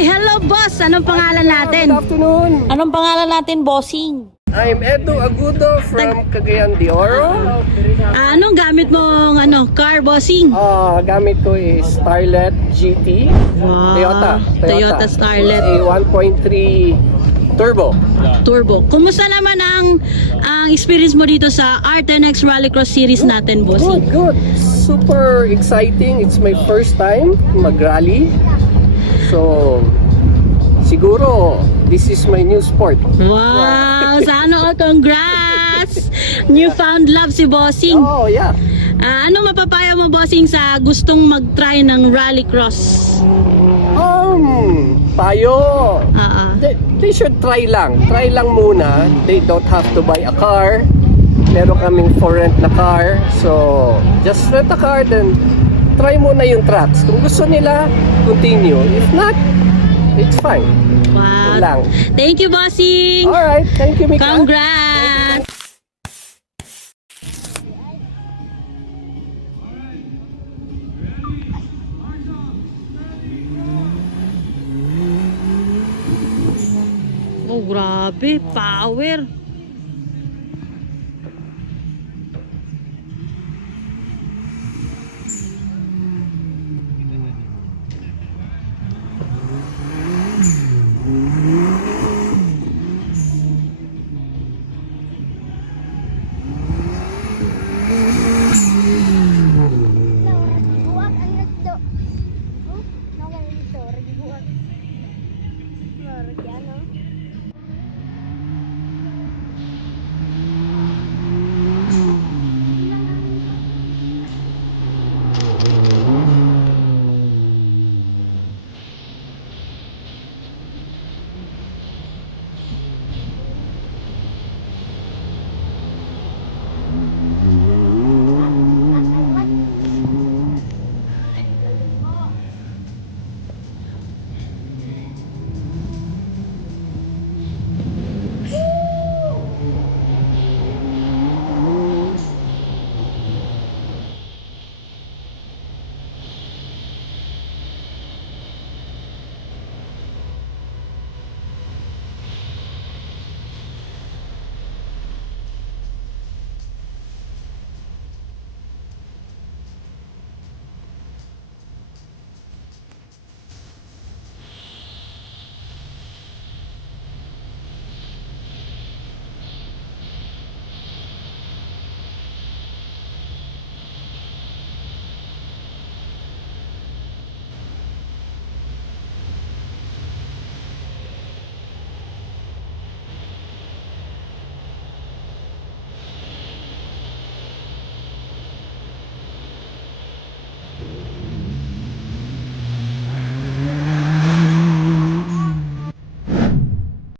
Hello boss! Anong pangalan natin? Good afternoon. Anong pangalan natin, bossing? I'm Edo Agudo from Cagayan de Oro. Anong gamit mong car, bossing? Gamit ko is Starlet GT. Wow. Toyota Starlet A 1.3 turbo. Turbo. Kumusta naman ang experience mo dito sa RTNX Rallycross Series natin, bossing? Good. Super exciting. It's my first time mag-rally. So, siguro, this is my new sport. Wow! Sana all, congrats! Newfound love si bossing. Oh, yeah. Ano mapapayo mo, bossing, sa gustong mag-try ng rallycross? Payo. They should try lang. Try lang muna. They don't have to buy a car. Meron kaming for rent na car. So, just rent a car, then try muna yung tracks. Kung gusto nila, continue. If not, it's fine. Wow. Yun lang. Thank you, bossing. Alright, thank you, Mika. Congrats. Oh, grabe. Power.